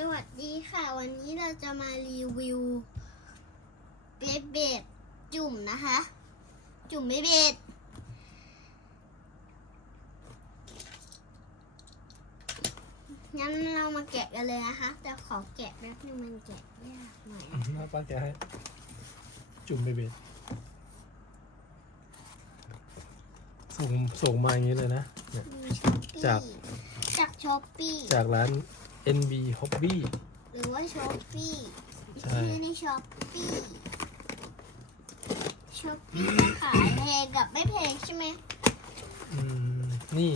สวัสดีค่ะ วันนี้เราจะมารีวิวเบเบดจุ่มนะคะ จุ่มเบเบดงั้นเรามาแกะกันเลยนะคะแต่ขอแกะแป๊บนึงมันแกะยากหน่อยหน้าป้าแกะให้ จุ่มไปเบ็ดส่งส่งมาอย่างนี้เลยนะเนี่ยจาก จากช้อปปี้จากร้าน NB Hobby หรือว่าช้อปปี้ใช่ ชื่อในช้อปปี้ช้อปปี้ก็ขายแพงกับไม่แพงใช่ไหมอืมนี่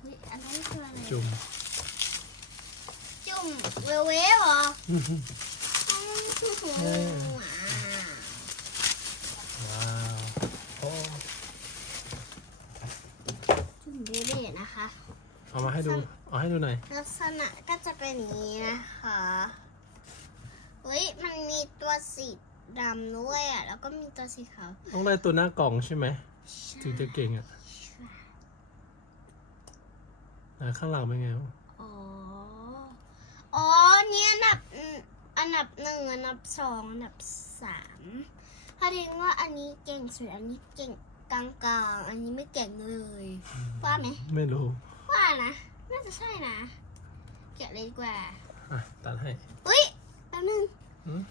เฮ้ยอันนั้นคืออะไรจุ่ม จุ่มเวลเวฟเหรออื้อหืออืเอมอว้าวโอ้จุ่มเบเบดนะคะ เอามาให้ดู เอาให้ดูหน่อย ลักษณะก็จะเป็นอย่างนี้นะคะเฮ้ยมันมีตัวสีดำด้วยอะ แล้วก็มีตัวสีขาวต้องได้ตัวหน้ากล่องใช่ไหมถึงจะเก่งอะไหนข้างหลังเป็นไงวะอ๋อ อ๋อ เนี่ยอันดับอืมอันดับหนึ่งอันดับสองอันดับสามถ้าเรียกว่าอันนี้เก่งสุดอันนี้เก่งกลางๆ อันนี้ไม่เก่งเลยว่าไหมไม่รู้ว่านะ น่าจะใช่นะ แกะเลยดีกว่า อะตัดให้ อุ้ยแป๊บนึงหืม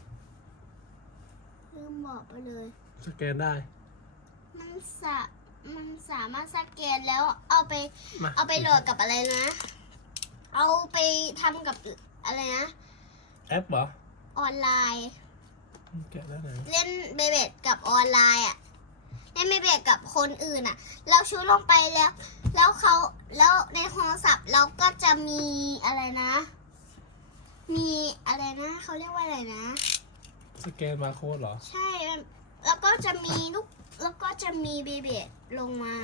ลืมบอกไปเลย สแกนได้ มันสะมันสามารถสแกนแล้วเอาไป มาเอาไปโหลดกับอะไรนะ เอาไปทำกับอะไรนะ แอปเหรอออนไลน์ แกะได้ไหน เล่นเบเบดกับออนไลน์อะ เล่นเบเบดกับคนอื่นอะ เราชูลงไปแล้ว แล้วเขาแล้วในโทรศัพท์เราก็จะมีอะไรนะ มีอะไรนะเขาเรียกว่าอะไรนะ สแกนมาโค้ดเหรอ ใช่มันแล้วก็จะมีลูกแล้วก็จะมีเบเบดลงมา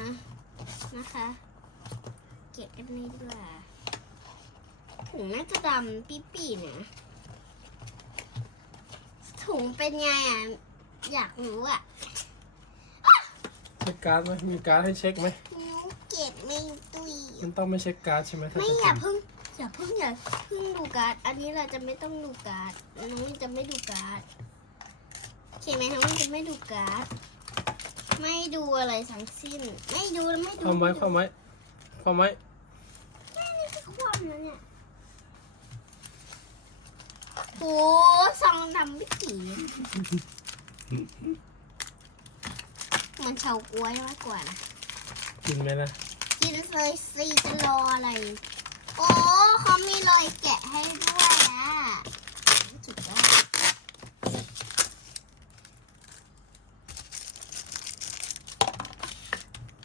นะคะ เก็บกันนี่ดีกว่าถุงน่าจะดำปีๆนะถุงเป็นไงอะ อยากรู้อะ เช็คการ์ดไหมมีการ์ดให้เช็คไหมนิ้วเก็บไม่ตุยมันต้องไม่เช็คการ์ดใช่ไหมถ้าไม่จะอย่าทำเพิ่งอย่าเพิ่งอย่าเพิ่งดูการ์ดอันนี้เราจะไม่ต้องดูการ์ดน้องจะไม่ดูการ์ดโอเคไหมน้องจะไม่ดูการ์ดไม่ดูอะไรทั้งสิ้น ไม่ดูแล้วไม่ดูความไว้ความไว้ความไว้นี่คือความแล้วเนี่ยโอ้ซองดำไม่ผีมันเฉาก้วยมากกว่านะกินไหมนะกินเลยสิจะรออะไร โอ้เขามีรอยแกะให้ด้วยอะสุดยอด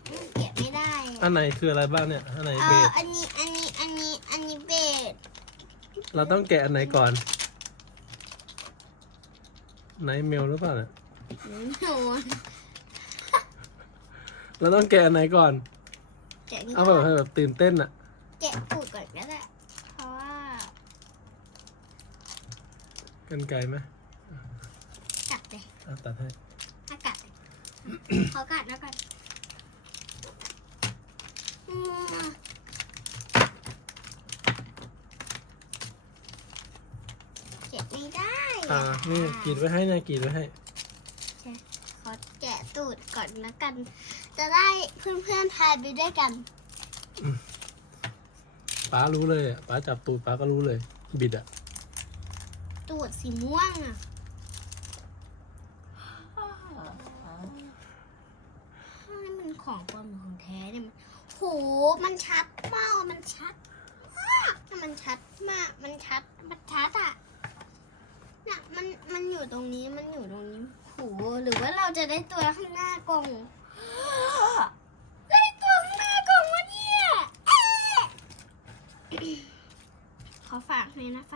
อืมแกะไม่ได้อันไหนคืออะไรบ้างเนี่ย อันไหนเอเบอสอันนี้ อันนี้ อันนี้ อันนี้เบสเราต้องแกะอันไหนก่อน ไหนเมลหรือเปล่าเนี่ยหนู เราต้องแกะอันไหนก่อน แกะนี่เอาแบบให้แบบตื่นเต้นอะแกะปูดก่อนก็ได้เพราะว่ากันไกลไหมกัดเลยเอาตัดให้ถ้ากัดเลยเขากัดแล้วกันอืมแกะไม่ได้อ่า นี่กรีดไว้ให้นะกรีดไว้ให้ ขอแกะตูดก่อนแล้วกัน จะได้เพื่อนๆทายไปด้วยกัน ป้ารู้เลยอะป้าจับตูดป้าก็รู้เลย บิดอะตูดสีม่วงอะ นี่มันของปลอมหรือของแท้เนี่ยมันโห มันชัดเป้ามันชัดมากมันชัดมาก มันชัด มันชัดอะน่ะมัน มันอยู่ตรงนี้ มันอยู่ตรงนี้ โห หรือว่าเราจะได้ตัวข้างหน้ากล่อง ได้ตัวข้างหน้ากล่องวะเนี่ยเอ๊ะขอฝากหน่อยนะไฟ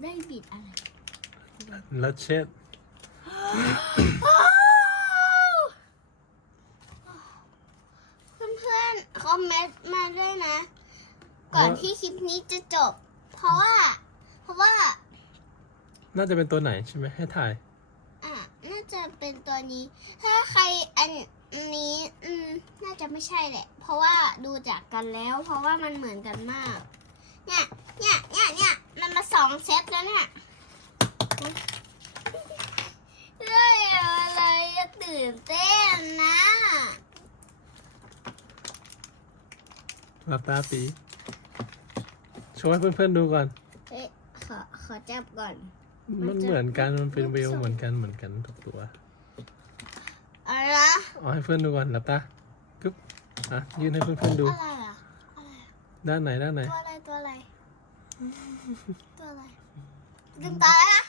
ได้บิดอะไร แล้วเช็ดเพื่อนๆคอมเมนต์มาด้วยนะ ก่อนที่คลิปนี้จะจบ เพราะว่า เพราะว่า น่าจะเป็นตัวไหนใช่ไหมให้ถ่าย อะน่าจะเป็นตัวนี้ ถ้าใครอันอันนี้ อืม น่าจะไม่ใช่แหละ เพราะว่าดูจากกันแล้ว เพราะว่ามันเหมือนกันมาก เนี่ย เนี่ย เนี่ย เนี่ย มันมาสองเซตแล้วเนี่ยเฮ้ยอะไรอะตื่นเต้นนะหลับตาปีโชว์ให้เพื่อนๆดูก่อน เฮ้ยขอ ขอจับก่อน มันเหมือนกันมันเป็นเวลเหมือนกันเหมือนกันทุกตัวอะไรนะเอาให้เพื่อนดูก่อนหลับตากึ๊บอะยื่นให้เพื่อนๆดู อะไรอะอะไรอะด้านไหนด้านไหน ตัวอะไรตัวอะไรตัวอะไรลืมตาแล้วนะ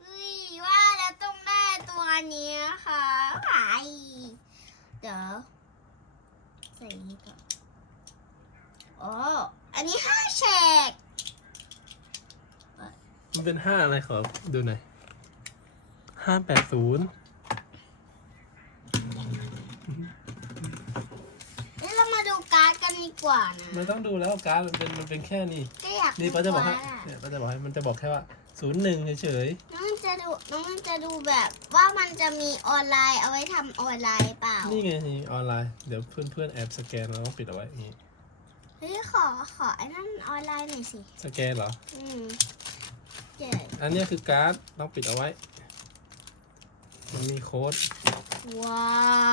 เฮ้ยว่าแล้วต้องได้ตัวเนี้ยค่ะไอเดี๋ยวใส่นี่ก่อนโอ้อันนี้ห้าแฉก มันเป็นห้าอะไรขอดูหน่อยห้าแปดศูนย์นี่เรามาดูการ์ดกันดีกว่านะไม่ต้องดูแล้วการ์ดมันเป็นมันเป็นแค่นี้ ก็อยากนี่ป้าจะบอกให้ดูร์ดเนี่ยป้าจะบอกให้มันจะบอกแค่ว่าศูนย์หนึ่งเฉยน้องมันจะดูน้องมันจะดูแบบว่ามันจะมีออนไลน์เอาไว้ทำออนไลน์เปล่าๆนี่ไงนี่ออนไลน์เดี๋ยวเพื่อนๆแอบสแกนเราต้องปิดเอาไว้อย่างนี้เฮ้ยขอขอไอ้นั่นออนไลน์หน่อยสิสแกนเหรอ อืม เจ๋อันเนี้ยคือการ์ดต้องปิดเอาไว้ มันมีโค้ด ว้า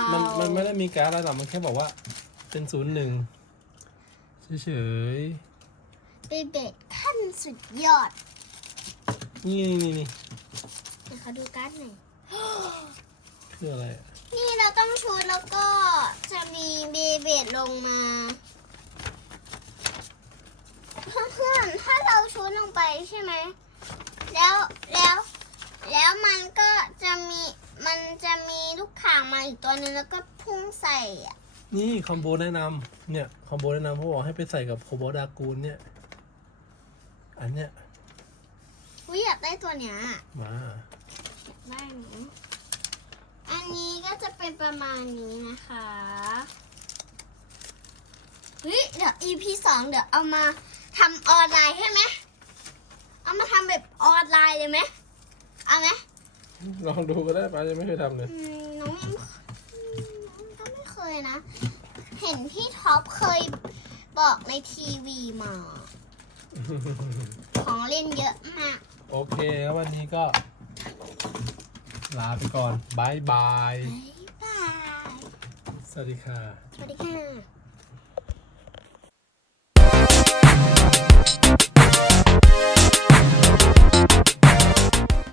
วมันมันไม่ได้มีการ์ดอะไรหรอกมันแค่บอกว่า เป็นศูนย์หนึ่งเฉยเป็นเบ็ดขั้นสุดยอดๆนี่นี่นี่นี่เดี๋ยวเขาดูการ์ดหน่อย คืออะไรอะนี่เราต้องชูดแล้วก็จะมีเบเบ็ดลงมา เพื่อนๆถ้าเราชูดลงไปใช่ไหม แล้วแล้ว แล้วมันก็จะมีมันจะมีลูกข่างมาอีกตัวหนึงแล้วก็พุ่งใส่อะนี่คอมโบแนะนำเนี่ยคอมโบแนะนำเขาบอกให้ไปใส่กับโคโบดากูลเนี่ย อันเนี้ยอุ้ยอยากได้ตัวเนี้ย มาได้ไหมอันนี้ก็จะเป็นประมาณนี้นะคะ เฮ้ย เดี๋ยว EP สองเดี๋ยวเอามาทำออนไลน์ใช่ไหม เอามาทำแบบออนไลน์เลยไหมเอาไหมลองดูก็ได้ป้ายังไม่เคยทำเลย อืมน้องยังอืมน้องก็ไม่เคยนะ เห็นพี่ท็อปเคยบอกในทีวีมา ของเล่นเยอะมาก โอเคแล้ววันนี้ก็ ลาไปก่อนบายบาย บ๊ายบาย สวัสดีค่ะ สวัสดีค่ะ